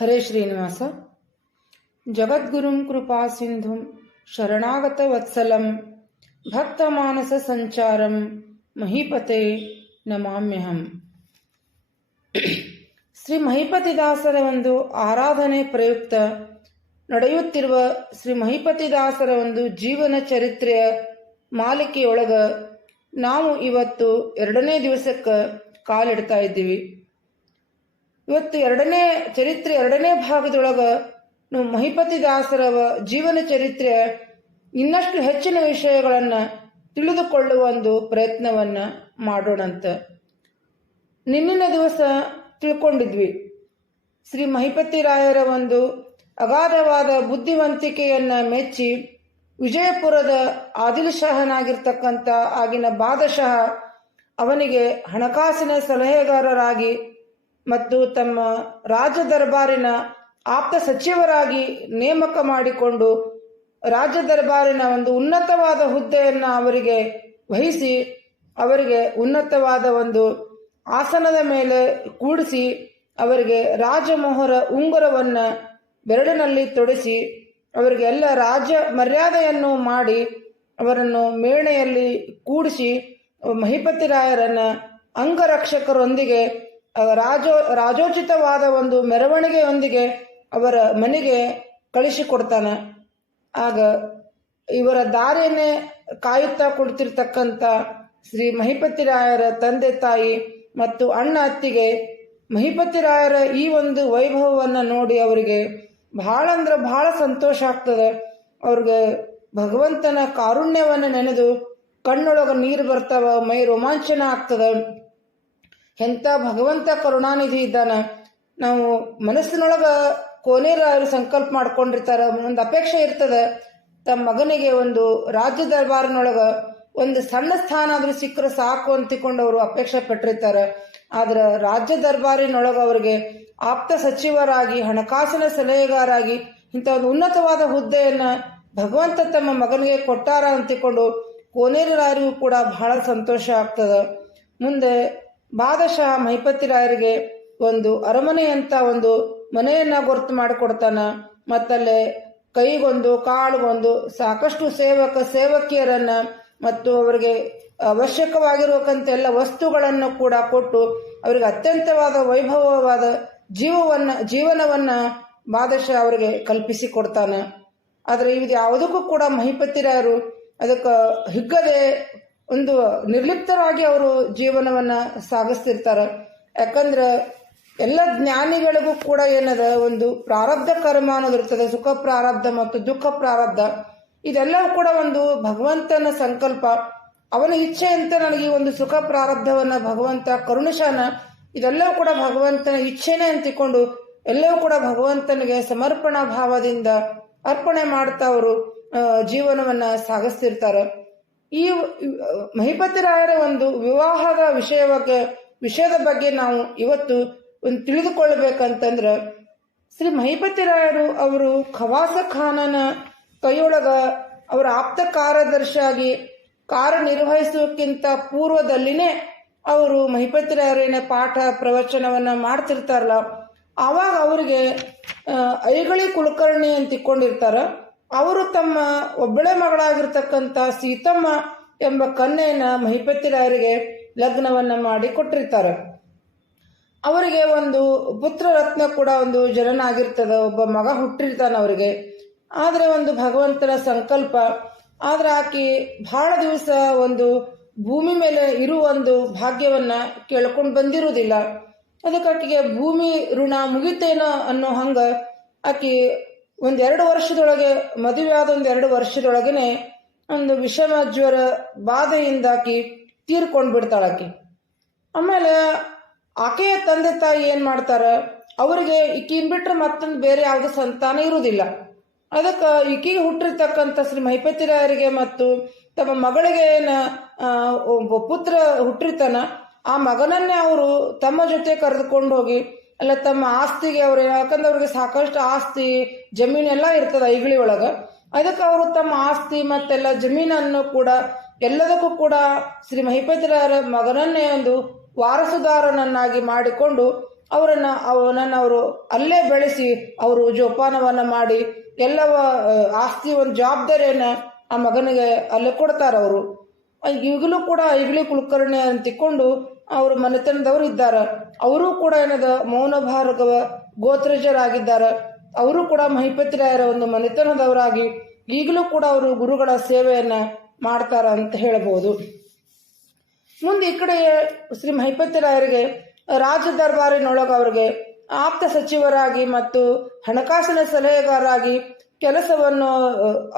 ಹರೇ ಶ್ರೀನಿವಾಸ. ಜಗದ್ಗುರುಂ ಕೃಪಾ ಸಿಂಧುಂ ಶರಣಾಗತ ವತ್ಸಲಂ. ಭಕ್ತ ಮಾನಸ ಸಂಚಾರಂ. ಮಹಿಪತೆ ನಮಾಮ್ಯಹಂ. ಶ್ರೀ ಮಹಿಪತಿದಾಸರ ಒಂದು ಆರಾಧನೆ ಪ್ರಯುಕ್ತ ನಡೆಯುತ್ತಿರುವ ಶ್ರೀ ಮಹಿಪತಿದಾಸರ ಒಂದು ಜೀವನ ಚರಿತ್ರೆಯ ಮಾಲಿಕೆಯೊಳಗ ನಾವು ಇವತ್ತು ಎರಡನೇ ದಿವಸಕ್ಕೆ ಕಾಲಿಡ್ತಾ ಇದ್ದೀವಿ. ಇವತ್ತು ಎರಡನೇ ಚರಿತ್ರೆ, ಎರಡನೇ ಭಾಗದೊಳಗ ನಾವು ಮಹಿಪತಿದಾಸರ ಜೀವನ ಚರಿತ್ರೆ ಇನ್ನಷ್ಟು ಹೆಚ್ಚಿನ ವಿಷಯಗಳನ್ನ ತಿಳಿದುಕೊಳ್ಳುವ ಒಂದು ಪ್ರಯತ್ನವನ್ನ ಮಾಡೋಣಂತ. ನಿನ್ನಿನ ದಿವಸ ತಿಳ್ಕೊಂಡಿದ್ವಿ. ಶ್ರೀ ಮಹಿಪತಿ ರಾಯರ ಒಂದು ಅಗಾಧವಾದ ಬುದ್ಧಿವಂತಿಕೆಯನ್ನ ಮೆಚ್ಚಿ ವಿಜಯಪುರದ ಆದಿಲ್ ಶಾಹನಾಗಿರ್ತಕ್ಕಂಥ ಆಗಿನ ಬಾದಶಃ ಅವನಿಗೆ ಹಣಕಾಸಿನ ಸಲಹೆಗಾರರಾಗಿ ಮತ್ತು ತಮ್ಮ ರಾಜ ದರ್ಬಾರಿನ ಆಪ್ತ ಸಚಿವರಾಗಿ ನೇಮಕ ಮಾಡಿಕೊಂಡು ರಾಜ್ಯ ದರ್ಬಾರಿನ ಒಂದು ಉನ್ನತವಾದ ಹುದ್ದೆಯನ್ನು ಅವರಿಗೆ ವಹಿಸಿ ಅವರಿಗೆ ಉನ್ನತವಾದ ಒಂದು ಆಸನದ ಮೇಲೆ ಕೂಡಿಸಿ ಅವರಿಗೆ ರಾಜಮೋಹರ ಉಂಗುರವನ್ನು ಬೆರಳಿನಲ್ಲಿ ತೊಡಿಸಿ ಅವರಿಗೆ ಎಲ್ಲ ರಾಜ ಮರ್ಯಾದೆಯನ್ನು ಮಾಡಿ ಅವರನ್ನು ಮೇಣೆಯಲ್ಲಿ ಕೂಡಿಸಿ ಮಹಿಪತಿರಾಯರನ್ನ ಅಂಗರಕ್ಷಕರೊಂದಿಗೆ ರಾಜೋ, ರಾಜೋಚಿತವಾದ ಒಂದು ಮೆರವಣಿಗೆಯೊಂದಿಗೆ ಅವರ ಮನೆಗೆ ಕಳಿಸಿಕೊಡ್ತಾನೆ. ಆಗ ಇವರ ದಾರಿಯನ್ನೇ ಕಾಯುತ್ತಾ ಕುಳಿತಿರ್ತಕ್ಕಂಥ ಶ್ರೀ ಮಹಿಪತಿರಾಯರ ತಂದೆ ತಾಯಿ ಮತ್ತು ಅಣ್ಣ ಅತ್ತಿಗೆ ಮಹಿಪತಿರಾಯರ ಈ ಒಂದು ವೈಭವವನ್ನು ನೋಡಿ ಅವರಿಗೆ ಬಹಳ ಅಂದ್ರೆ ಬಹಳ ಸಂತೋಷ ಆಗ್ತದೆ. ಅವ್ರಿಗೆ ಭಗವಂತನ ಕಾರುಣ್ಯವನ್ನು ನೆನೆದು ಕಣ್ಣೊಳಗ ನೀರು ಬರ್ತಾವ, ಮೈ ರೋಮಾಂಚನ ಆಗ್ತದ. ಎಂಥ ಭಗವಂತ ಕರುಣಾನಿಧಿ ಇದ್ದಾನ. ನಾವು ಮನಸ್ಸಿನೊಳಗ ಅವರು ಸಂಕಲ್ಪ ಮಾಡ್ಕೊಂಡಿರ್ತಾರ, ಒಂದು ಅಪೇಕ್ಷೆ ಇರ್ತದೆ. ತಮ್ಮ ಮಗನಿಗೆ ಒಂದು ರಾಜ್ಯ ದರ್ಬಾರಿನೊಳಗ ಒಂದು ಸಣ್ಣ ಸ್ಥಾನ ಆದ್ರೂ ಸಿಕ್ಕರೆ ಸಾಕು ಅಂತಿಕೊಂಡು ಅವರು ಅಪೇಕ್ಷೆ ಪಟ್ಟಿರ್ತಾರೆ. ಆದ್ರೆ ರಾಜ್ಯ ದರ್ಬಾರಿನೊಳಗ ಅವರಿಗೆ ಆಪ್ತ ಸಚಿವರಾಗಿ, ಹಣಕಾಸಿನ ಸಲಹೆಗಾರಾಗಿ ಇಂಥ ಒಂದು ಉನ್ನತವಾದ ಹುದ್ದೆಯನ್ನ ಭಗವಂತ ತಮ್ಮ ಮಗನಿಗೆ ಕೊಟ್ಟಾರ ಅಂತಿಕೊಂಡು ಕೋನೇರಿರಾಯರಿಗೂ ಕೂಡ ಬಹಳ ಸಂತೋಷ ಆಗ್ತದ. ಮುಂದೆ ಬಾದಶಾಹ ಮಹಿಪತಿರಾಯರಿಗೆ ಒಂದು ಅರಮನೆಯಂತ ಒಂದು ಮನೆಯನ್ನ ಗುರುತು ಮಾಡಿಕೊಡ್ತಾನ. ಮತ್ತಲ್ಲೇ ಕೈಗೊಂದು ಕಾಳುಗೊಂದು ಸಾಕಷ್ಟು ಸೇವಕ, ಸೇವಕಿಯರನ್ನ ಮತ್ತು ಅವರಿಗೆ ಅವಶ್ಯಕವಾಗಿರುವಂತ ಎಲ್ಲ ವಸ್ತುಗಳನ್ನು ಕೂಡ ಕೊಟ್ಟು ಅವರಿಗೆ ಅತ್ಯಂತವಾದ ವೈಭವವಾದ ಜೀವವನ್ನ, ಜೀವನವನ್ನ ಬಾದಶಃ ಅವರಿಗೆ ಕಲ್ಪಿಸಿ ಕೊಡ್ತಾನೆ. ಆದರೆ ಇದು ಯಾವುದಕ್ಕೂ ಕೂಡ ಮಹಿಪತಿರಾಯರು ಅದಕ್ಕೆ ಹಿಗ್ಗದೆ ಒಂದು ನಿರ್ಲಿಪ್ತರಾಗಿ ಅವರು ಜೀವನವನ್ನ ಸಾಗಿಸ್ತಿರ್ತಾರೆ. ಯಾಕಂದ್ರೆ ಎಲ್ಲ ಜ್ಞಾನಿಗಳಿಗೂ ಕೂಡ ಏನದ, ಒಂದು ಪ್ರಾರಬ್ಧ ಕರ್ಮ ಅನ್ನೋದಿರ್ತದೆ ಸುಖ ಪ್ರಾರಬ್ಧ ಮತ್ತು ದುಃಖ ಪ್ರಾರಬ್ಧ. ಇದೆಲ್ಲವೂ ಕೂಡ ಒಂದು ಭಗವಂತನ ಸಂಕಲ್ಪ. ಅವನ ಇಚ್ಛೆ ಅಂತ ನನಗೆ ಈ ಒಂದು ಸುಖ ಪ್ರಾರಬ್ಧವನ್ನ, ಭಗವಂತ ಕರುಣಶಾನ ಇದೆಲ್ಲವೂ ಕೂಡ ಭಗವಂತನ ಇಚ್ಛೆನೇ ಅಂತಿಕೊಂಡು ಎಲ್ಲವೂ ಕೂಡ ಭಗವಂತನಿಗೆ ಸಮರ್ಪಣಾ ಭಾವದಿಂದ ಅರ್ಪಣೆ ಮಾಡ್ತಾ ಅವರು ಜೀವನವನ್ನ ಸಾಗಿಸ್ತಿರ್ತಾರೆ. ಈ ಮಹಿಪತಿರಾಯರ ಒಂದು ವಿವಾಹದ ವಿಷಯವಾಗ ವಿಷಯದ ಬಗ್ಗೆ ನಾವು ಇವತ್ತು ಒಂದು ತಿಳಿದುಕೊಳ್ಳಬೇಕಂತಂದ್ರ, ಶ್ರೀ ಮಹಿಪತಿರಾಯರು ಅವರು ಖವಾಸ ಖಾನನ ಕೈಯೊಳಗ ಅವರ ಆಪ್ತ ಕಾರ್ಯದರ್ಶಿಯಾಗಿ ಕಾರ್ಯನಿರ್ವಹಿಸೋಕ್ಕಿಂತ ಪೂರ್ವದಲ್ಲಿನೇ ಅವರು ಮಹಿಪತಿರಾಯರೇನ ಪಾಠ ಪ್ರವಚನವನ್ನ ಮಾಡ್ತಿರ್ತಾರಲ್ಲ, ಆವಾಗ ಅವರಿಗೆ ಐಗಳಿ ಕುಲಕರ್ಣಿ ಅಂತ ಇಟ್ಕೊಂಡಿರ್ತಾರ ಅವರು ತಮ್ಮ ಒಬ್ಬಳೆ ಮಗಳಾಗಿರ್ತಕ್ಕಂಥ ಸೀತಮ್ಮ ಎಂಬ ಕನ್ಯೆಯನ್ನ ಮಹಿಪತಿರಾಯರಿಗೆ ಲಗ್ನವನ್ನ ಮಾಡಿ ಕೊಟ್ಟಿರ್ತಾರೆ. ಅವರಿಗೆ ಒಂದು ಪುತ್ರ ರತ್ನ ಕೂಡ ಒಂದು ಜನನ ಆಗಿರ್ತದ ಒಬ್ಬ ಮಗ ಹುಟ್ಟಿರ್ತಾನೆ ಅವರಿಗೆ. ಆದರೆ ಒಂದು ಭಗವಂತನ ಸಂಕಲ್ಪ, ಆದ್ರೆ ಆಕೆ ಬಹಳ ದಿವಸ ಒಂದು ಭೂಮಿ ಮೇಲೆ ಇರುವ ಒಂದು ಭಾಗ್ಯವನ್ನ ಕೇಳ್ಕೊಂಡು ಬಂದಿರುವುದಿಲ್ಲ. ಅದಕ್ಕೆ ಭೂಮಿ ಋಣ ಮುಗಿತೇನೋ ಅನ್ನೋ ಹಂಗ ಆಕಿ ಒಂದೆರಡು ವರ್ಷದೊಳಗೆ ಮದುವೆ ಆದ ಒಂದ್ ಎರಡು ವರ್ಷದೊಳಗನೆ ಒಂದು ವಿಷಮ ಜ್ವರ ಬಾಧೆಯಿಂದಾಕಿ ತೀರ್ಕೊಂಡು ಬಿಡ್ತಾಳಾಕಿ ಬಿಡ್ತಾಳ ಆಮೇಲೆ ಆಕೆಯ ತಂದೆ ತಾಯಿ ಏನ್ ಮಾಡ್ತಾರ? ಅವರಿಗೆ ಈಕಿನ್ ಬಿಟ್ರೆ ಮತ್ತೊಂದು ಬೇರೆ ಯಾವ್ದು ಸಂತಾನ ಇರುವುದಿಲ್ಲ. ಅದಕ್ಕೆ ಈಕಿಗೆ ಹುಟ್ಟಿರ್ತಕ್ಕಂಥ ಶ್ರೀ ಮಹಿಪತಿರಾಯರಿಗೆ ಮತ್ತು ತಮ್ಮ ಮಗಳಿಗೆ ಏನ ಪುತ್ರ ಹುಟ್ಟಿರ್ತಾನ, ಆ ಮಗನನ್ನೇ ಅವರು ತಮ್ಮ ಜೊತೆ ಕರೆದುಕೊಂಡು ಹೋಗಿ ಅಲ್ಲ, ತಮ್ಮ ಆಸ್ತಿಗೆ ಅವ್ರು ಯಾಕಂದ್ರೆ ಅವ್ರಿಗೆ ಸಾಕಷ್ಟು ಆಸ್ತಿ, ಜಮೀನೆಲ್ಲ ಇರ್ತದ ಐಗಳಿ ಒಳಗ ಅದಕ್ಕೆ ಅವರು ತಮ್ಮ ಆಸ್ತಿ ಮತ್ತೆಲ್ಲ ಜಮೀನನ್ನು ಕೂಡ, ಎಲ್ಲದಕ್ಕೂ ಕೂಡ ಶ್ರೀ ಮಹಿಪತಿರಾಯರ ಮಗನನ್ನೇ ಒಂದು ವಾರಸುದಾರನನ್ನಾಗಿ ಮಾಡಿಕೊಂಡು ಅವರನ್ನ, ಅವನನ್ನು ಅವರು ಅಲ್ಲೇ ಬೆಳೆಸಿ, ಅವರು ಜೋಪಾನವನ್ನ ಮಾಡಿ ಎಲ್ಲ ಆಸ್ತಿ ಒಂದು ಜವಾಬ್ದಾರಿಯನ್ನ ಆ ಮಗನಿಗೆ ಅಲ್ಲೇ ಕೊಡ್ತಾರ ಅವರು ಈಗಲೂ ಕೂಡ ಈಗಲೂ ಕುಲಕರ್ಣಿ ಅಂತಿಕೊಂಡು ಅವ್ರ ಮನೆತನದವರು ಇದ್ದಾರೆ. ಅವರು ಕೂಡ ಏನದ, ಮೌನ ಭಾರ್ಗವ ಗೋತ್ರಜರಾಗಿದ್ದಾರೆ. ಅವರು ಕೂಡ ಮಹಿಪತಿರಾಯರ ಒಂದು ಮನೆತನದವರಾಗಿ ಈಗಲೂ ಕೂಡ ಅವರು ಗುರುಗಳ ಸೇವೆಯನ್ನ ಮಾಡ್ತಾರ ಅಂತ ಹೇಳಬಹುದು. ಮುಂದೆ ಈ ಕಡೆ ಶ್ರೀ ಮಹಿಪತಿರಾಯರಿಗೆ ರಾಜ ದರ್ಬಾರಿನೊಳಗೆ ಅವರಿಗೆ ಆಪ್ತ ಸಚಿವರಾಗಿ ಮತ್ತು ಹಣಕಾಸಿನ ಸಲಹೆಗಾರರಾಗಿ ಕೆಲಸವನ್ನು,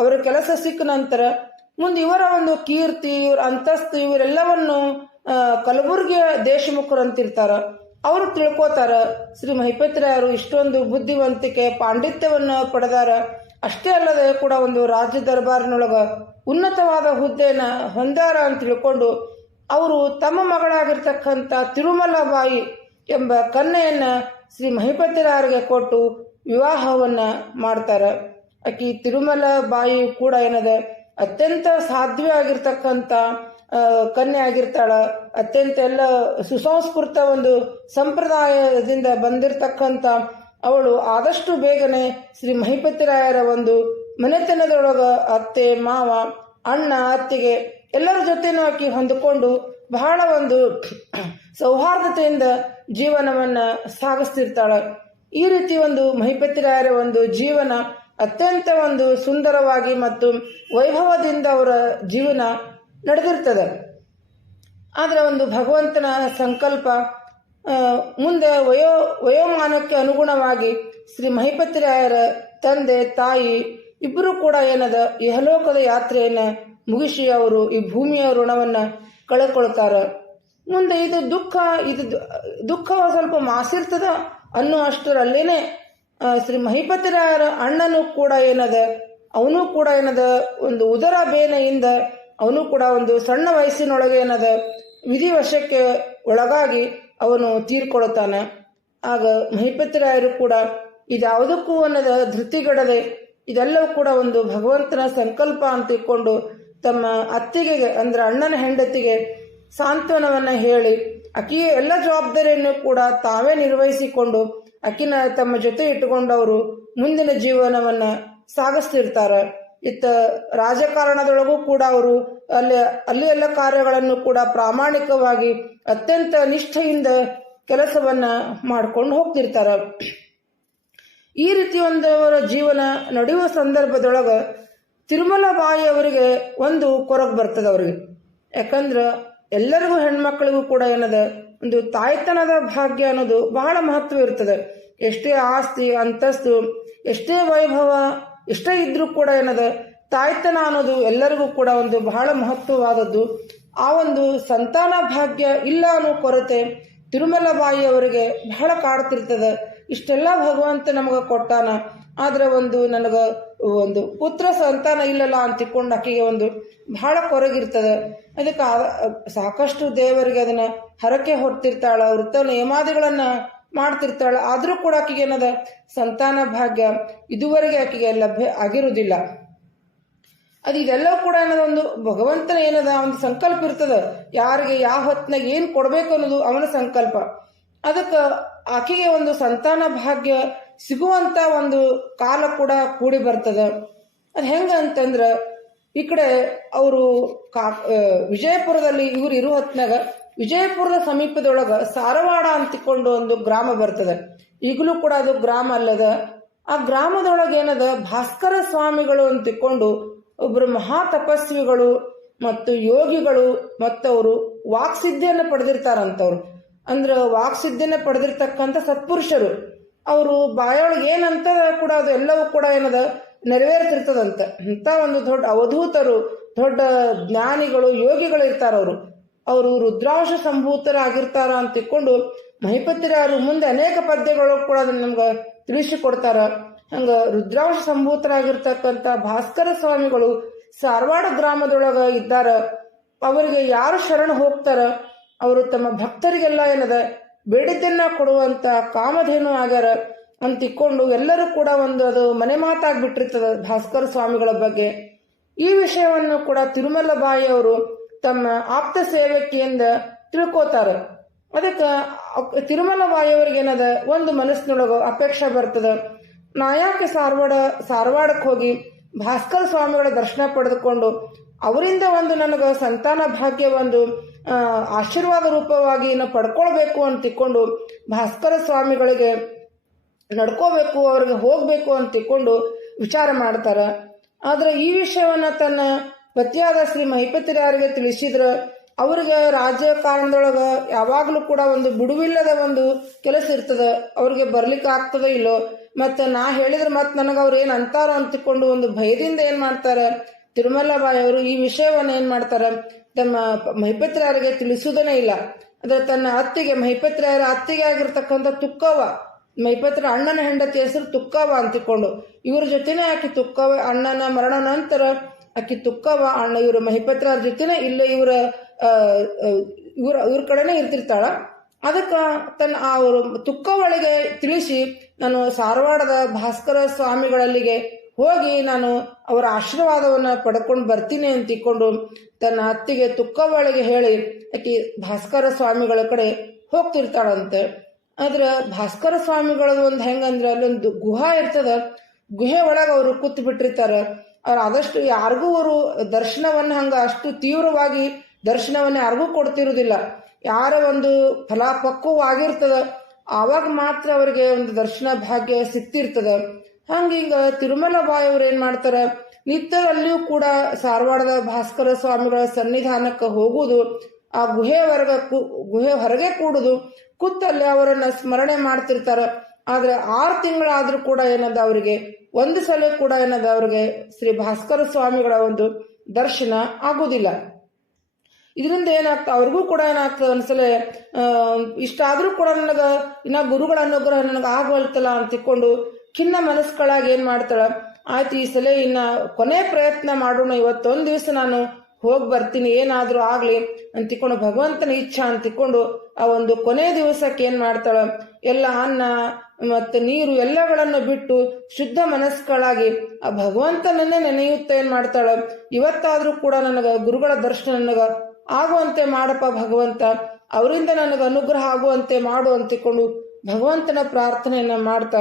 ಅವರ ಕೆಲಸ ಸಿಕ್ಕ ನಂತರ ಮುಂದೆ ಇವರ ಒಂದು ಕೀರ್ತಿ, ಇವರ ಅಂತಸ್ತು, ಇವರೆಲ್ಲವನ್ನು ಆ, ದೇಶಮುಖರು ಅಂತಿರ್ತಾರ. ಅವರು ತಿಳ್ಕೋತಾರ ಶ್ರೀ ಮಹಿಪತಿರಾಯರು ಇಷ್ಟೊಂದು ಬುದ್ಧಿವಂತಿಕೆ ಪಾಂಡಿತ್ಯವನ್ನು ಪಡೆದಾರ. ಅಷ್ಟೇ ಅಲ್ಲದೆ ಕೂಡ ಒಂದು ರಾಜ್ಯ ದರ್ಬಾರಿನೊಳಗ ಉನ್ನತವಾದ ಹುದ್ದೆನ ಹೊಂದಾರ ಅಂತ ತಿಳ್ಕೊಂಡು ಅವರು ತಮ್ಮ ಮಗಳಾಗಿರ್ತಕ್ಕಂಥ ತಿರುಮಲಬಾಯಿ ಎಂಬ ಕನ್ಯೆಯನ್ನ ಶ್ರೀ ಮಹಿಪತಿರಾಯರಿಗೆ ಕೊಟ್ಟು ವಿವಾಹವನ್ನ ಮಾಡ್ತಾರೆ. ಆಕಿ ತಿರುಮಲ ಬಾಯಿ ಕೂಡ ಏನದ ಅತ್ಯಂತ ಸಾಧ್ವಿ ಆಗಿರ್ತಕ್ಕಂಥ ಕನ್ಯೆ ಆಗಿರ್ತಾಳ. ಅತ್ಯಂತ ಎಲ್ಲ ಸುಸಂಸ್ಕೃತ ಒಂದು ಸಂಪ್ರದಾಯದಿಂದ ಬಂದಿರತಕ್ಕಂಥ ಅವಳು ಆದಷ್ಟು ಬೇಗನೆ ಶ್ರೀ ಮಹಿಪತಿರಾಯರ ಒಂದು ಮನೆತನದೊಳಗ ಅತ್ತೆ, ಮಾವ, ಅಣ್ಣ, ಅತ್ತಿಗೆ ಎಲ್ಲರ ಜೊತೆನೂ ಆಕಿ ಹೊಂದಿಕೊಂಡು ಬಹಳ ಒಂದು ಸೌಹಾರ್ದತೆಯಿಂದ ಜೀವನವನ್ನ ಸಾಗಿಸ್ತಿರ್ತಾಳ. ಈ ರೀತಿ ಒಂದು ಮಹಿಪತಿರಾಯರ ಒಂದು ಜೀವನ ಅತ್ಯಂತ ಒಂದು ಸುಂದರವಾಗಿ ಮತ್ತು ವೈಭವದಿಂದ ಅವರ ಜೀವನ ನಡೆದಿರ್ತದೆ. ಆದರೆ ಒಂದು ಭಗವಂತನ ಸಂಕಲ್ಪ ಮುಂದೆ ವಯೋ, ವಯೋಮಾನಕ್ಕೆ ಅನುಗುಣವಾಗಿ ಶ್ರೀ ಮಹಿಪತಿರಾಯರ ತಂದೆ, ತಾಯಿ ಇಬ್ಬರೂ ಕೂಡ ಏನದ ಯಹಲೋಕದ ಯಾತ್ರೆಯನ್ನು ಮುಗಿಸಿ ಅವರು ಈ ಭೂಮಿಯ ಋಣವನ್ನ ಕಳೆದುಕೊಳ್ತಾರೆ. ಮುಂದೆ ಇದು ದುಃಖ ಇದು ದುಃಖ ಸ್ವಲ್ಪ ಮಾಸಿರ್ತದ ಅನ್ನೋ ಅಷ್ಟರಲ್ಲೇನೆ ಶ್ರೀ ಮಹಿಪತಿರಾಯರ ಅಣ್ಣನು ಕೂಡ ಏನದ, ಅವನು ಕೂಡ ಏನದ, ಒಂದು ಉದರ ಬೇನೆಯಿಂದ ಅವನು ಕೂಡ ಒಂದು ಸಣ್ಣ ವಯಸ್ಸಿನೊಳಗೆ ಏನದ ವಿಧಿವಶಕ್ಕೆ ಒಳಗಾಗಿ ಅವನು ತೀರ್ಕೊಳ್ತಾನೆ. ಆಗ ಮಹಿಪತಿರಾಯರು ಕೂಡ ಇದ್ಯಾವುದಕ್ಕೂ ಅನ್ನದ ಧೃತಿಗಡದೆ ಇದೆಲ್ಲವೂ ಕೂಡ ಒಂದು ಭಗವಂತನ ಸಂಕಲ್ಪ ಅಂತ ಇಟ್ಕೊಂಡು ತಮ್ಮ ಅತ್ತಿಗೆಗೆ ಅಂದ್ರೆ ಅಣ್ಣನ ಹೆಂಡತಿಗೆ ಸಾಂತ್ವನವನ್ನ ಹೇಳಿ ಅಕ್ಕಿಯ ಎಲ್ಲ ಜವಾಬ್ದಾರಿಯನ್ನು ಕೂಡ ತಾವೇ ನಿರ್ವಹಿಸಿಕೊಂಡು ಅಕ್ಕಿನ ತಮ್ಮ ಜೊತೆ ಇಟ್ಟುಕೊಂಡವರು ಮುಂದಿನ ಜೀವನವನ್ನ ಸಾಗಿಸ್ತಿರ್ತಾರೆ. ಇತ್ತ ರಾಜಕಾರಣದೊಳಗೂ ಕೂಡ ಅವರು ಅಲ್ಲಿ ಅಲ್ಲಿ ಎಲ್ಲ ಕಾರ್ಯಗಳನ್ನು ಕೂಡ ಪ್ರಾಮಾಣಿಕವಾಗಿ ಅತ್ಯಂತ ನಿಷ್ಠೆಯಿಂದ ಕೆಲಸವನ್ನ ಮಾಡ್ಕೊಂಡು ಹೋಗ್ತಿರ್ತಾರೆ. ಈ ರೀತಿ ಒಂದವರ ಜೀವನ ನಡೆಯುವ ಸಂದರ್ಭದೊಳಗ ತಿರುಮಲ ಬಾಯಿ ಅವರಿಗೆ ಒಂದು ಕೊರಗು ಬರ್ತದ ಅವರಿಗೆ. ಯಾಕಂದ್ರ ಎಲ್ಲರಿಗೂ ಹೆಣ್ಮಕ್ಳಿಗೂ ಕೂಡ ಏನದ, ಒಂದು ತಾಯ್ತನದ ಭಾಗ್ಯ ಅನ್ನೋದು ಬಹಳ ಮಹತ್ವ ಇರ್ತದೆ. ಎಷ್ಟೇ ಆಸ್ತಿ, ಅಂತಸ್ತು, ಎಷ್ಟೇ ವೈಭವ ಎಷ್ಟೇ ಇದ್ರೂ ಕೂಡ ಏನದ, ತಾಯ್ತನ ಅನ್ನೋದು ಎಲ್ಲರಿಗೂ ಕೂಡ ಒಂದು ಬಹಳ ಮಹತ್ವವಾದದ್ದು. ಆ ಒಂದು ಸಂತಾನ ಭಾಗ್ಯ ಇಲ್ಲ ಅನ್ನೋ ಕೊರತೆ ತಿರುಮಲ ಬಾಯಿ ಅವರಿಗೆ ಬಹಳ ಕಾಡ್ತಿರ್ತದೆ. ಇಷ್ಟೆಲ್ಲ ಭಗವಂತ ನಮಗ ಕೊಟ್ಟಾನ. ಆದ್ರೆ ಒಂದು ನನಗ ಒಂದು ಪುತ್ರ ಸಂತಾನ ಇಲ್ಲಲ್ಲ ಅಂತ ತಿಳ್ಕೊಂಡು ಆಕೆಗೆ ಒಂದು ಬಹಳ ಕೊರಗಿರ್ತದೆ. ಅದಕ್ಕೆ ಸಾಕಷ್ಟು ದೇವರಿಗೆ ಅದನ್ನ ಹರಕೆ ಹೊರ್ತಿರ್ತಾಳ ವೃತ್ತ ನಿಯಮಾದಿಗಳನ್ನ ಮಾಡ್ತಿರ್ತಾಳ. ಆದರೂ ಕೂಡ ಆಕೆಗೆ ಏನದ? ಸಂತಾನ ಭಾಗ್ಯ ಇದುವರೆಗೆ ಆಕೆಗೆ ಲಭ್ಯ ಆಗಿರುವುದಿಲ್ಲ. ಅದು ಇದೆಲ್ಲವೂ ಕೂಡ ಅನ್ನೋದು ಒಂದು ಭಗವಂತನ ಏನದ ಒಂದು ಸಂಕಲ್ಪ ಇರ್ತದ. ಯಾರಿಗೆ ಯಾವ ಹೊತ್ತಿನಾಗ ಏನು ಕೊಡ್ಬೇಕು ಅನ್ನೋದು ಅವನ ಸಂಕಲ್ಪ. ಅದಕ್ಕೆ ಆಕೆಗೆ ಒಂದು ಸಂತಾನ ಭಾಗ್ಯ ಸಿಗುವಂತ ಒಂದು ಕಾಲ ಕೂಡ ಕೂಡಿ ಬರ್ತದೆ. ಅದು ಹೆಂಗ ಅಂತಂದ್ರೆ ಈ ಕಡೆ ಅವರು ಕಾ ವಿಜಯಪುರದಲ್ಲಿ ಇವ್ರು ಇರೋ ಹೊತ್ನಾಗ ವಿಜಯಪುರದ ಸಮೀಪದೊಳಗ ಸಾರವಾಡ ಅಂತಿಕೊಂಡು ಒಂದು ಗ್ರಾಮ ಬರ್ತದೆ. ಈಗಲೂ ಕೂಡ ಅದು ಗ್ರಾಮ ಅಲ್ಲದ, ಆ ಗ್ರಾಮದೊಳಗೆ ಏನದ ಭಾಸ್ಕರ ಸ್ವಾಮಿಗಳು ಅಂತಿಕೊಂಡು ಒಬ್ಬರು ಮಹಾ ತಪಸ್ವಿಗಳು ಮತ್ತು ಯೋಗಿಗಳು ಮತ್ತವರು ವಾಕ್ಸಿದ್ಧಿಯನ್ನು ಪಡೆದಿರ್ತಾರಂತವ್ರು. ಅಂದ್ರ ವಾಕ್ಸಿದ್ಧಿಯನ್ನು ಪಡೆದಿರ್ತಕ್ಕಂಥ ಸತ್ಪುರುಷರು. ಅವರು ಬಾಯೊಳಗೆ ಏನಂತ ಕೂಡ ಅದು ಎಲ್ಲವೂ ಕೂಡ ಏನದ ನೆರವೇರ್ತಿರ್ತದಂತ. ಇಂಥ ಒಂದು ದೊಡ್ಡ ಅವಧೂತರು, ದೊಡ್ಡ ಜ್ಞಾನಿಗಳು, ಯೋಗಿಗಳು ಇರ್ತಾರ ಅವರು ರುದ್ರಾಂಶ ಸಂಭೂತರಾಗಿರ್ತಾರ ಅಂತ ತಿಳ್ಕೊಂಡು ಮಹಿಪತಿರಾರು ಮುಂದೆ ಅನೇಕ ಪದ್ಯಗಳು ಕೂಡ ಅದನ್ನ ನಮ್ಗೆ ತಿಳಿಸಿಕೊಡ್ತಾರ. ಹಂಗ ರುದ್ರಾಂಶ ಸಂಭೂತರಾಗಿರ್ತಕ್ಕಂಥ ಭಾಸ್ಕರ ಸ್ವಾಮಿಗಳು ಸಾರವಾಡ ಗ್ರಾಮದೊಳಗ ಇದ್ದಾರ. ಅವರಿಗೆ ಯಾರು ಶರಣ ಹೋಗ್ತಾರ? ಅವರು ತಮ್ಮ ಭಕ್ತರಿಗೆಲ್ಲ ಏನದ? ಬೇಡಿದ್ದನ್ನ ಕೊಡುವಂತ ಕಾಮಧೇನು ಆಗ್ಯಾರ ಅಂತ ತಿಕ್ಕೊಂಡು ಎಲ್ಲರೂ ಕೂಡ ಒಂದು ಅದು ಮನೆ ಮಾತಾಗ್ಬಿಟ್ಟಿರ್ತದ ಭಾಸ್ಕರ ಸ್ವಾಮಿಗಳ ಬಗ್ಗೆ. ಈ ವಿಷಯವನ್ನು ಕೂಡ ತಿರುಮಲ ಬಾಯಿ ಅವರು ತಮ್ಮ ಆಪ್ತ ಸೇವಕಿಯಿಂದ ತಿಳ್ಕೋತಾರ. ಅದಕ್ಕೆ ತಿರುಮಲ ಬಾಯಿಯವ್ರಿಗೆ ಏನದ? ಒಂದು ಮನಸ್ಸಿನೊಳಗ ಅಪೇಕ್ಷೆ ಬರ್ತದ. ನಾಯಾಕೆ ಸಾರ್ವಾಡ ಸಾರವಾಡ ಸಾರವಾಡಕ್ಕೆ ಹೋಗಿ ಭಾಸ್ಕರ ಸ್ವಾಮಿಗಳ ದರ್ಶನ ಪಡೆದುಕೊಂಡು ಅವರಿಂದ ಒಂದು ನನಗೆ ಸಂತಾನ ಭಾಗ್ಯ ಒಂದು ಆಶೀರ್ವಾದ ರೂಪವಾಗಿ ಪಡ್ಕೊಳ್ಬೇಕು ಅಂತ ತಿಕ್ಕೊಂಡು ಭಾಸ್ಕರ ಸ್ವಾಮಿಗಳಿಗೆ ನಡ್ಕೋಬೇಕು, ಅವ್ರಿಗೆ ಹೋಗ್ಬೇಕು ಅಂತ ತಿಕ್ಕೊಂಡು ವಿಚಾರ ಮಾಡ್ತಾರ. ಆದ್ರೆ ಈ ವಿಷಯವನ್ನ ತನ್ನ ಪತಿಯಾದ ಶ್ರೀ ಮಹಿಪತಿರಾರಿಗೆ ತಿಳಿಸಿದ್ರು, ಅವ್ರಿಗೆ ರಾಜಕಾರಣದೊಳಗ ಯಾವಾಗಲೂ ಕೂಡ ಒಂದು ಬಿಡುವಿಲ್ಲದ ಒಂದು ಕೆಲಸ ಇರ್ತದ, ಅವ್ರಿಗೆ ಬರ್ಲಿಕ್ಕೆ ಆಗ್ತದ ಇಲ್ಲೋ. ಮತ್ತ ನಾ ಹೇಳಿದ್ರೆ ಮತ್ ನನಗ ಅವ್ರು ಏನ್ ಅಂತಾರೋ ಅಂತಕೊಂಡು ಒಂದು ಭಯದಿಂದ ಏನ್ ಮಾಡ್ತಾರ ತಿರುಮಲ ಬಾಯಿ ಅವರು ಈ ವಿಷಯವನ್ನ ಏನ್ ಮಾಡ್ತಾರ, ತಮ್ಮ ಮಹಿಪತ್ರಾರಿಗೆ ತಿಳಿಸುವುದನೇ ಇಲ್ಲ. ಅಂದ್ರೆ ತನ್ನ ಅತ್ತಿಗೆ, ಮಹಿಪತ್ರಾಯರ ಅತ್ತಿಗೆ ಆಗಿರ್ತಕ್ಕಂಥ ತುಕ್ಕವ ಮೈಪತ್ರ ಅಣ್ಣನ ಹೆಂಡತಿ ಹೆಸರು ತುಕ್ಕವ ಅಂತಿಕೊಂಡು, ಇವ್ರ ಜೊತೆನೇ ಆಕಿ ತುಕ್ಕವ ಅಣ್ಣನ ಮರಣ ನಂತರ ಆಕಿ ತುಕ್ಕವ, ಅಣ್ಣ ಇವರು ಮಹಿಪತ್ರ ಜೊತೆನೆ ಇಲ್ಲ ಇವರ ಇವರ, ಇವ್ರ ಕಡೆನೇ ಇರ್ತಿರ್ತಾಳ. ಅದಕ್ಕೆ ತನ್ನ ಅವರು ತುಕ್ಕವಳಿಗೆ ತಿಳಿಸಿ, ನಾನು ಸಾರವಾಡದ ಭಾಸ್ಕರ ಸ್ವಾಮಿಗಳಲ್ಲಿಗೆ ಹೋಗಿ ನಾನು ಅವರ ಆಶೀರ್ವಾದವನ್ನ ಪಡ್ಕೊಂಡು ಬರ್ತೀನಿ ಅಂತ ತಿಳ್ಕೊಂಡು ತನ್ನ ಅತ್ತಿಗೆ ತುಕ್ಕವಳಿಗೆ ಹೇಳಿ ಆಕಿ ಭಾಸ್ಕರ ಸ್ವಾಮಿಗಳ ಕಡೆ ಹೋಗ್ತಿರ್ತಾಳಂತೆ. ಆದ್ರೆ ಭಾಸ್ಕರ ಸ್ವಾಮಿಗಳದು ಒಂದು ಹೆಂಗಂದ್ರೆ ಅಲ್ಲೊಂದು ಗುಹಾ ಇರ್ತದ, ಗುಹೆ ಒಳಗೆ ಅವರು ಕೂತ್ ಬಿಟ್ಟಿರ್ತಾರ ಅವ್ರ ಆದಷ್ಟು ಯಾರಿಗೂ ಅವರು ದರ್ಶನವನ್ನು ಹಂಗ ಅಷ್ಟು ತೀವ್ರವಾಗಿ ದರ್ಶನವನ್ನ ಯಾರಿಗೂ ಕೊಡ್ತಿರೋದಿಲ್ಲ. ಯಾರ ಒಂದು ಫಲಾಪಕ್ವವಾಗಿರ್ತದ, ಆವಾಗ ಮಾತ್ರ ಅವರಿಗೆ ಒಂದು ದರ್ಶನ ಭಾಗ್ಯ ಸಿಕ್ತಿರ್ತದ. ಹಂಗಿಂಗ ತಿರುಮಲ ಬಾಯಿ ಅವ್ರು ಏನ್ ಮಾಡ್ತಾರ, ನಿತ್ಯದಲ್ಲಿಯೂ ಕೂಡ ಸಾರವಾಡದ ಭಾಸ್ಕರ ಸ್ವಾಮಿಗಳ ಸನ್ನಿಧಾನಕ್ಕೆ ಹೋಗುವುದು ಆ ಗುಹೆ ಹೊರಗ ಗುಹೆ ಹೊರಗೆ ಕೂಡುದು, ಕೂತಲ್ಲಿ ಅವರನ್ನ ಸ್ಮರಣೆ ಮಾಡ್ತಿರ್ತಾರ. ಆದ್ರೆ ಆರು ತಿಂಗಳಾದ್ರೂ ಕೂಡ ಏನದ ಅವರಿಗೆ ಒಂದು ಸಲ ಕೂಡ ಏನದ ಅವರಿಗೆ ಶ್ರೀ ಭಾಸ್ಕರ ಸ್ವಾಮಿಗಳ ಒಂದು ದರ್ಶನ ಆಗುದಿಲ್ಲ. ಇದರಿಂದ ಏನಾಗ್ತಾ ಅವ್ರಿಗೂ ಕೂಡ ಏನಾಗ್ತದೆ? ಒಂದ್ಸಲ ಇಷ್ಟಾದರೂ ಕೂಡ ನನಗ ಇನ್ನ ಗುರುಗಳ ಅನುಗ್ರಹ ನನಗ ಆಗವಲ್ತಲ್ಲ ಅಂತ ತಿಕ್ಕೊಂಡು ಖಿನ್ನ ಮನಸ್ಸುಗಳಾಗಿ ಏನ್ ಮಾಡ್ತಾಳ? ಆಯ್ತು, ಈ ಸಲ ಇನ್ನ ಕೊನೆ ಪ್ರಯತ್ನ ಮಾಡೋಣ, ಇವತ್ತೊಂದು ದಿವಸ ನಾನು ಹೋಗಿ ಬರ್ತೀನಿ, ಏನಾದ್ರೂ ಆಗ್ಲಿ ಅಂತ ತಿಕ್ಕೊಂಡು ಭಗವಂತನ ಇಚ್ಛಾ ಅಂತ ತಿಕ್ಕೊಂಡು ಆ ಒಂದು ಕೊನೆ ದಿವಸಕ್ಕೆ ಏನ್ ಮಾಡ್ತಾಳ? ಎಲ್ಲ ಅನ್ನ ಮತ್ತೆ ನೀರು ಎಲ್ಲಗಳನ್ನು ಬಿಟ್ಟು ಶುದ್ಧ ಮನಸ್ಸುಗಳಾಗಿ ಆ ಭಗವಂತನನ್ನೇ ನೆನೆಯುತ್ತ ಏನ್ ಮಾಡ್ತಾಳೆ? ಇವತ್ತಾದ್ರೂ ಕೂಡ ನನಗ ಗುರುಗಳ ದರ್ಶನ ನನಗ ಆಗುವಂತೆ ಮಾಡಪ್ಪ ಭಗವಂತ. ಅವರಿಂದ ನನಗೆ ಅನುಗ್ರಹ ಆಗುವಂತೆ ಮಾಡು ಅಂತಿಕೊಂಡು ಭಗವಂತನ ಪ್ರಾರ್ಥನೆಯನ್ನ ಮಾಡ್ತಾ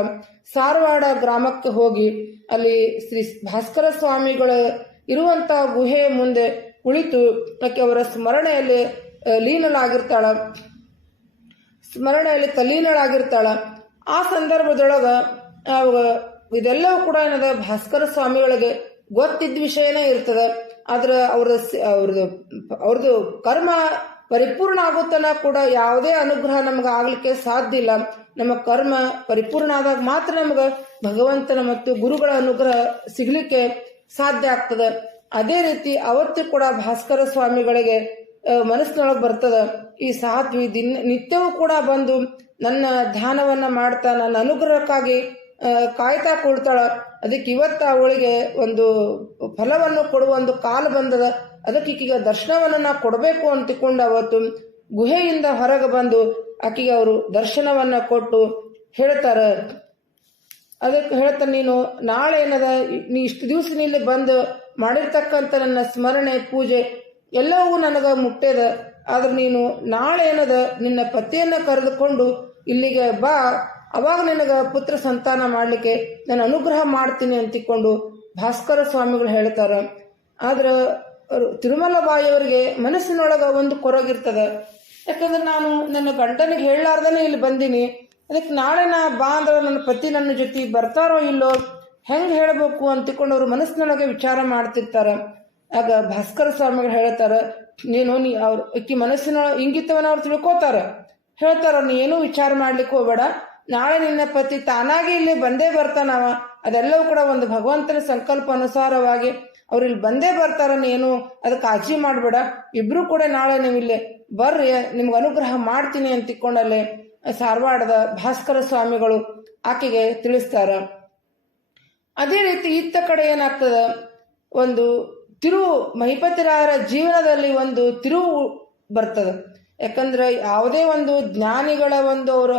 ಸಾರವಾಡ ಗ್ರಾಮಕ್ಕೆ ಹೋಗಿ ಅಲ್ಲಿ ಶ್ರೀ ಭಾಸ್ಕರ ಸ್ವಾಮಿಗಳ ಇರುವಂತ ಗುಹೆ ಮುಂದೆ ಕುಳಿತು ಆಕೆ ಅವರ ಸ್ಮರಣೆಯಲ್ಲಿ ಲೀನಳಾಗಿರ್ತಾಳ. ಸ್ಮರಣೆಯಲ್ಲಿ ತಲ್ಲೀನಳಾಗಿರ್ತಾಳ. ಆ ಸಂದರ್ಭದೊಳಗ ಇದೆಲ್ಲವೂ ಕೂಡ ಏನದ ಭಾಸ್ಕರ ಸ್ವಾಮಿಗಳಿಗೆ ಗೊತ್ತಿದ್ದ ವಿಷಯನೇ ಇರ್ತದ. ಆದ್ರ ಅವ್ರದ ಅವ್ರದ್ದು ಅವ್ರದ್ದು ಕರ್ಮ ಪರಿಪೂರ್ಣ ಆಗುತ್ತನ ಕೂಡ ಯಾವುದೇ ಅನುಗ್ರಹ ನಮ್ಗೆ ಆಗ್ಲಿಕ್ಕೆ ಸಾಧ್ಯ ಇಲ್ಲ. ನಮ್ಮ ಕರ್ಮ ಪರಿಪೂರ್ಣ ಆದಾಗ ಮಾತ್ರ ನಮ್ಗೆ ಭಗವಂತನ ಮತ್ತು ಗುರುಗಳ ಅನುಗ್ರಹ ಸಿಗ್ಲಿಕ್ಕೆ ಸಾಧ್ಯ ಆಗ್ತದ. ಅದೇ ರೀತಿ ಅವತ್ತು ಕೂಡ ಭಾಸ್ಕರ ಸ್ವಾಮಿಗಳಿಗೆ ಮನಸ್ಸಿನೊಳಗೆ ಬರ್ತದ. ಈ ಸಾತ್ವಿ ದಿನ ನಿತ್ಯವೂ ಕೂಡ ಬಂದು ನನ್ನ ಧ್ಯಾನವನ್ನ ಮಾಡ್ತಾ ನನ್ನ ಅನುಗ್ರಹಕ್ಕಾಗಿ ಕಾಯ್ತಾ ಕೂಡ್ತಾಳ. ಅದಕ್ಕೆ ಇವತ್ತ ಅವಳಿಗೆ ಒಂದು ಫಲವನ್ನು ಕೊಡುವ ಒಂದು ಕಾಲ ಬಂದದ. ಅದಕ್ಕೆ ಈಕಿಗೆ ದರ್ಶನವನ್ನು ನಾ ಕೊಡಬೇಕು ಅಂತ ಅವತ್ತು ಗುಹೆಯಿಂದ ಹೊರಗೆ ಬಂದು ಆಕೆಗೆ ಅವರು ದರ್ಶನವನ್ನ ಕೊಟ್ಟು ಹೇಳ್ತಾರ. ಅದಕ್ಕೆ ಹೇಳ್ತಾರೆ, ನೀನು ನಾಳೆ ಏನದ, ನೀ ಇಷ್ಟು ದಿವಸ ಇಲ್ಲಿ ಬಂದು ಮಾಡಿರ್ತಕ್ಕಂಥ ನನ್ನ ಸ್ಮರಣೆ, ಪೂಜೆ ಎಲ್ಲವೂ ನನಗೆ ಮುಟ್ಟ್ಯದ ಆದ್ರೆ ನೀನು ನಾಳೆ ಏನದ, ನಿನ್ನ ಪತಿಯನ್ನು ಕರೆದುಕೊಂಡು ಇಲ್ಲಿಗೆ ಬಾ. ಅವಾಗ ನಿನಗ ಪುತ್ರ ಸಂತಾನ ಮಾಡ್ಲಿಕ್ಕೆ ನಾನು ಅನುಗ್ರಹ ಮಾಡ್ತೀನಿ ಅಂತಿಕೊಂಡು ಭಾಸ್ಕರ ಸ್ವಾಮಿಗಳು ಹೇಳ್ತಾರ. ಆದ್ರ ತಿರುಮಲ ಬಾಯಿಯವರಿಗೆ ಮನಸ್ಸಿನೊಳಗ ಒಂದು ಕೊರಗಿರ್ತದ. ಯಾಕಂದ್ರೆ ನಾನು ನನ್ನ ಗಂಡನಿಗೆ ಹೇಳಲಾರ್ದನೆ ಇಲ್ಲಿ ಬಂದೀನಿ. ಅದಕ್ಕೆ ನಾಳೆ ನಾ ಬಾ ಅಂದ್ರೆ ನನ್ನ ಪತಿ ನನ್ನ ಜೊತೆ ಬರ್ತಾರೋ ಇಲ್ಲೋ ಹೆಂಗ್ ಹೇಳಬೇಕು ಅಂತಿಕೊಂಡು ಅವ್ರ ಅವ್ರು ಮನಸ್ಸಿನೊಳಗೆ ವಿಚಾರ ಮಾಡ್ತಿರ್ತಾರ. ಆಗ ಭಾಸ್ಕರ ಸ್ವಾಮಿಗಳು ಹೇಳ್ತಾರ, ನೀನು ನೀ ಅವ್ರ ಅಕ್ಕಿ ಮನಸ್ಸಿನ ಇಂಗಿತವನ್ನ ಅವ್ರು ತಿಳ್ಕೊತಾರ. ಹೇಳ್ತಾರ ಏನು ಏನೂ ವಿಚಾರ ಮಾಡ್ಲಿಕ್ಕೆ ಹೋಗ್ಬೇಡ. ನಾಳೆ ನಿನ್ನ ಪತಿ ತಾನಾಗಿ ಇಲ್ಲಿ ಬಂದೇ ಬರ್ತಾನವ. ಅದೆಲ್ಲವೂ ಕೂಡ ಒಂದು ಭಗವಂತನ ಸಂಕಲ್ಪ ಅನುಸಾರವಾಗಿ ಅವ್ರು ಇಲ್ಲಿ ಬಂದೇ ಬರ್ತಾರ ನೀನು, ಅದಕ್ಕೆ ಕಾಳಜಿ ಮಾಡ್ಬೇಡ. ಇಬ್ರು ಕೂಡ ನಾಳೆ ನೀವು ಇಲ್ಲಿ ಬರ್ರಿ, ನಿಮ್ಗೆ ಅನುಗ್ರಹ ಮಾಡ್ತೀನಿ ಅಂತ ತಿಕ್ಕೊಂಡಲ್ಲಿ ಸಾರವಾಡದ ಭಾಸ್ಕರ ಸ್ವಾಮಿಗಳು ಆಕೆಗೆ ತಿಳಿಸ್ತಾರ. ಅದೇ ರೀತಿ ಇತ್ತ ಕಡೆ ಏನಾಗ್ತದ? ಒಂದು ತಿರುವು ಮಹಿಪತಿರಾಯರ ಜೀವನದಲ್ಲಿ ಒಂದು ತಿರುವು ಬರ್ತದ. ಯಾಕಂದ್ರೆ ಯಾವುದೇ ಒಂದು ಜ್ಞಾನಿಗಳ ಒಂದು ಅವರ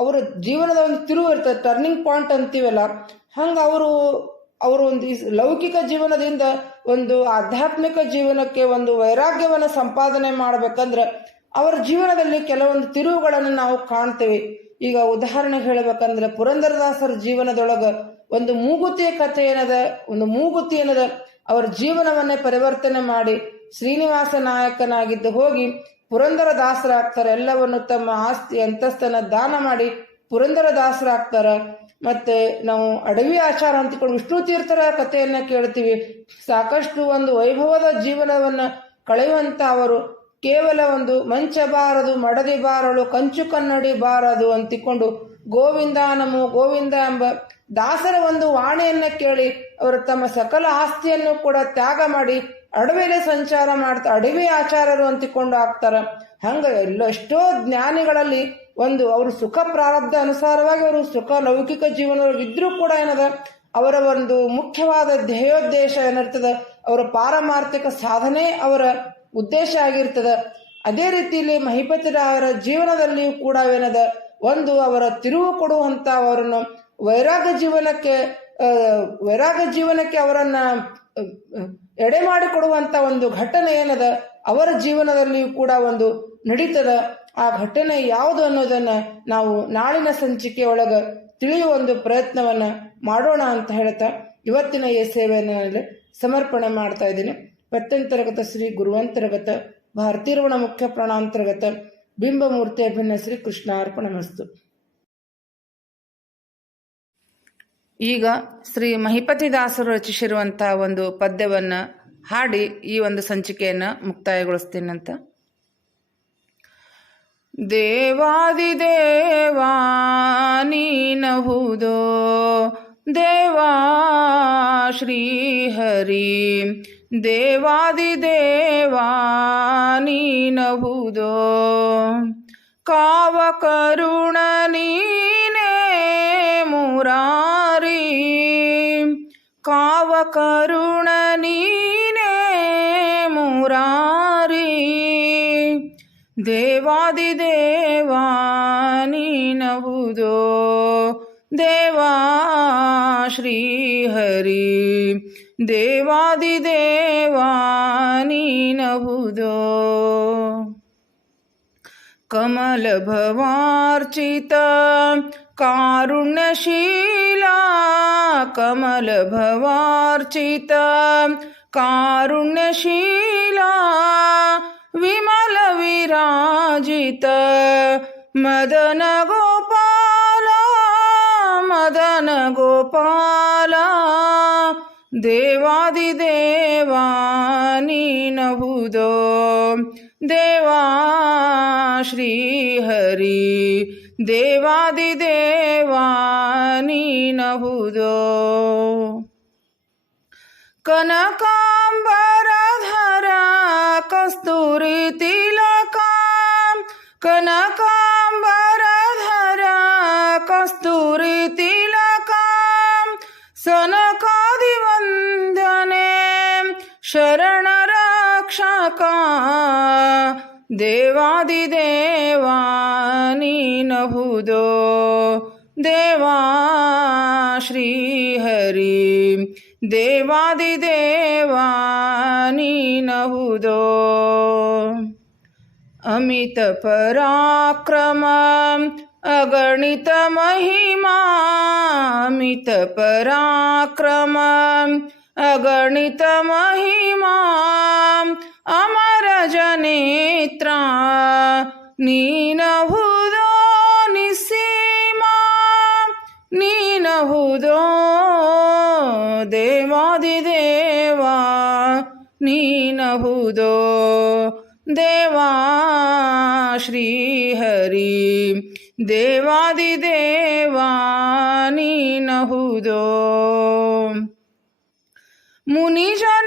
ಅವರ ಜೀವನದ ಒಂದು ತಿರುವು ಇರ್ತದೆ ಟರ್ನಿಂಗ್ ಪಾಯಿಂಟ್ ಅಂತೀವಲ್ಲ, ಹಂಗೆ ಅವರು ಅವರು ಒಂದು ಲೌಕಿಕ ಜೀವನದಿಂದ ಒಂದು ಆಧ್ಯಾತ್ಮಿಕ ಜೀವನಕ್ಕೆ ಒಂದು ವೈರಾಗ್ಯವನ್ನು ಸಂಪಾದನೆ ಮಾಡ್ಬೇಕಂದ್ರೆ ಅವರ ಜೀವನದಲ್ಲಿ ಕೆಲವೊಂದು ತಿರುವುಗಳನ್ನು ನಾವು ಕಾಣ್ತೇವೆ. ಈಗ ಉದಾಹರಣೆ ಹೇಳಬೇಕಂದ್ರೆ ಪುರಂದರದಾಸರ ಜೀವನದೊಳಗ ಒಂದು ಮೂಗುತಿಯ ಕಥೆ ಏನದ, ಒಂದು ಮೂಗುತಿ ಏನದ, ಅವರ ಜೀವನವನ್ನೇ ಪರಿವರ್ತನೆ ಮಾಡಿ ಶ್ರೀನಿವಾಸ ನಾಯಕನಾಗಿದ್ದು ಹೋಗಿ ಪುರಂದರ ದಾಸರಾಗ್ತಾರೆ. ಎಲ್ಲವನ್ನು ತಮ್ಮ ಆಸ್ತಿ ಅಂತಸ್ತನ ದಾನ ಮಾಡಿ ಪುರಂದರ ದಾಸರಾಗ್ತಾರೆ. ಮತ್ತೆ ನಾವು ಅಡವಿ ಆಚಾರ ಅಂತಿಕೊಂಡು ವಿಷ್ಣು ತೀರ್ಥರ ಕಥೆಯನ್ನ ಕೇಳ್ತೀವಿ. ಸಾಕಷ್ಟು ಒಂದು ವೈಭವದ ಜೀವನವನ್ನ ಕಳೆಯುವಂತ ಅವರು ಕೇವಲ ಒಂದು ಮಂಚ ಬಾರದು, ಮಡದಿ ಬಾರಳು ಕಂಚು ಕನ್ನಡಿ ಬಾರದು ಅಂತಿಕೊಂಡು ಗೋವಿಂದ ನಮೋ ಗೋವಿಂದ ಎಂಬ ದಾಸರ ಒಂದು ವಾಣಿಯನ್ನ ಕೇಳಿ ಅವರು ತಮ್ಮ ಸಕಲ ಆಸ್ತಿಯನ್ನು ಕೂಡ ತ್ಯಾಗ ಮಾಡಿ ಅಡವಿಲೆ ಸಂಚಾರ ಮಾಡ್ತಾ, ಅಡವಿ ಆಚಾರರು ಅಂತಿಕೊಂಡು ಆಗ್ತಾರ ಹಂಗ ಎಲ್ಲೆಷ್ಟೋ ಜ್ಞಾನಿಗಳಲ್ಲಿ ಒಂದು ಅವರು ಸುಖ ಪ್ರಾರಬ್ಧ ಅನುಸಾರವಾಗಿ ಅವರು ಸುಖ ಲೌಕಿಕ ಜೀವನದೊಳಗಿದ್ರೂ ಕೂಡ ಏನದ, ಅವರ ಒಂದು ಮುಖ್ಯವಾದ ಧ್ಯೇಯೋದ್ದೇಶ ಏನಿರ್ತದ, ಅವರ ಪಾರಮಾರ್ಥಿಕ ಸಾಧನೆ ಅವರ ಉದ್ದೇಶ ಆಗಿರ್ತದ. ಅದೇ ರೀತಿಯಲ್ಲಿ ಮಹಿಪತಿರಾಯರ ಜೀವನದಲ್ಲಿಯೂ ಕೂಡ ಏನದ, ಒಂದು ಅವರ ತಿರುವು ಕೊಡುವಂತ ಅವರನ್ನು ವೈರಾಗ ಜೀವನಕ್ಕೆ ವೈರಾಗ ಜೀವನಕ್ಕೆ ಅವರನ್ನ ಎಡೆ ಮಾಡಿಕೊಡುವಂತ ಒಂದು ಘಟನೆ ಏನದ? ಅವರ ಜೀವನದಲ್ಲಿಯೂ ಕೂಡ ಒಂದು ನಡೀತದ? ಆ ಘಟನೆ ಯಾವುದು ಅನ್ನೋದನ್ನ ನಾವು ನಾಳಿನ ಸಂಚಿಕೆ ಒಳಗ ತಿಳಿಯುವ ಒಂದು ಪ್ರಯತ್ನವನ್ನ ಮಾಡೋಣ ಅಂತ ಹೇಳ್ತಾ ಇವತ್ತಿನ ಈ ಸೇವೆಯನ್ನು ಸಮರ್ಪಣೆ ಮಾಡ್ತಾ ಇದ್ದೀನಿ. ಪತ್ಯಂತರ್ಗತ ಶ್ರೀ ಗುರುವಂತರ್ಗತ ಭಾರತೀರ್ವಣ ಮುಖ್ಯ ಪ್ರಾಣಾಂತರ್ಗತ ಬಿಂಬಮೂರ್ತಿ ಅಭಿನ್ನ ಶ್ರೀ ಕೃಷ್ಣಾರ್ಪಣ ಅರ್ಪಣಮಸ್ತು ಈಗ ಶ್ರೀ ಮಹಿಪತಿದಾಸರು ರಚಿಸಿರುವಂತಹ ಒಂದು ಪದ್ಯವನ್ನು ಹಾಡಿ ಈ ಒಂದು ಸಂಚಿಕೆಯನ್ನು ಮುಕ್ತಾಯಗೊಳಿಸ್ತೀನಂತ. ದೇವಾದಿದೇವಾ ನೀನಹುದೋ, ದೇವಾ ಶ್ರೀಹರಿ ದೇವಾದಿದೇವಾ ನೀನಹುದೋ, ಕಾವ ಕರುಣ ನೀನೇ ಮುರಾರಿ. ಕಾವ ಕರುಣ ನೀನೇ ಮುರಾರಿ. ದೇವಾದಿ ದೇವಾ ನೀನವುದೋ. ದೇವಾ ಶ್ರೀಹರಿ. ದೇವಾದಿ ದೇವಾ ಕಮಲ ಭವಾರ್ಚಿತ कारुण्यशीला कमल कमलभवार्चिता कारुण्यशीला विमल विराजित। मदन गोपाल मदनगोपाला मदनगोपाला देवादिदेवानी नभुदो। देवा श्री हरी देवादिदेवानी नीनहुदो कनकाम्बरधर कस्तूरी तिलकां कनकाम्बरधर कस्तूरी तिलकां सनकादिवन्द्यने शरणरक्षका। देवादिदेवानीनभुदो देवा श्रीहरि देवादिदेवानीनभुदो अमितपराक्रमम् अगणितमहिमा। अगणित महिमा ಅಮರ ಜನೇತ್ರ ನೀನಹುದೋ ನಿಸೀಮಾ ನೀನಹುದೋ ದೇವಾದಿದೇವಾ ನೀನಹುದೋ ದೇವಾ ಶ್ರೀಹರಿ ದೇವಾದಿದೇವಾ ನೀನಹುದೋ. ಮುನಿಜನ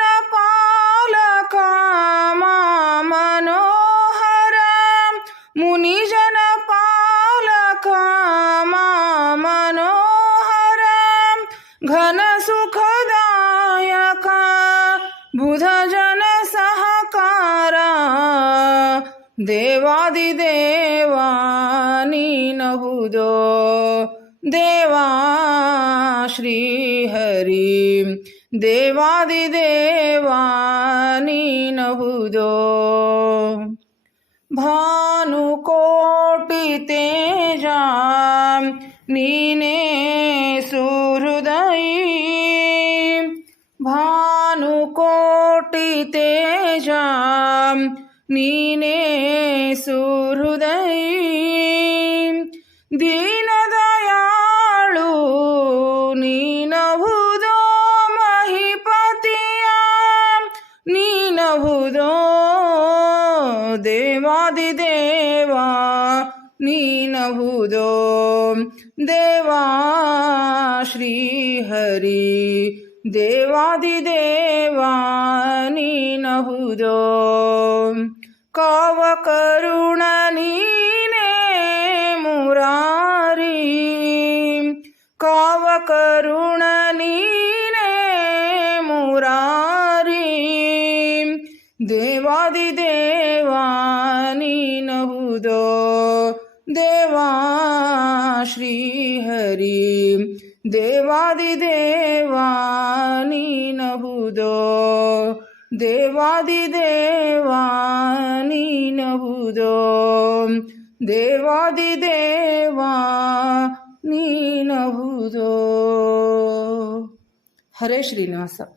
ದೇವಾ ನೀನಹುದೋ ದೇವಾ ಶ್ರೀಹರಿ ದೇವಾ ನೀನಹುದೋ ಭಾನುಕೋಟಿ ತೇಜ ನೀನೇ ಸುಹೃದಯಿ. ಭಾನುಕೋಟಿ ತೇಜ ನೀನೇ ಸುಹೃದಯ. ದೀನದಯಾಳು ನೀನಹುದೋ ಮಹಿಪತಿಯ. ನೀನಹುದೋ ದೇವಾದಿದೇವಾ. ನೀನಹುದೋ ದೇವಾ ಶ್ರೀಹರಿ ದೇವಾದಿದೇವಾ ನೀನಹುದೋ ಕಾವ ಕರುಣ ನೀನೇ ಮುರಾರಿ. ಕಾವ ಕರುಣ ನೀನೇ ಮುರಾರಿ. ದೇವಾದಿದೇವಾ ನೀನಹುದೋ ದೇವಾ ಶ್ರೀಹರಿ ದೇವಾದಿದೇವಾ ನೀನಹುದೋ ದೇವಾದಿದೇವಾ ನೀನಹುದೋ ದೇವಾದಿದೇವಾ ನೀನಹುದೋ ಹರೇ ಶ್ರೀನಿವಾಸ.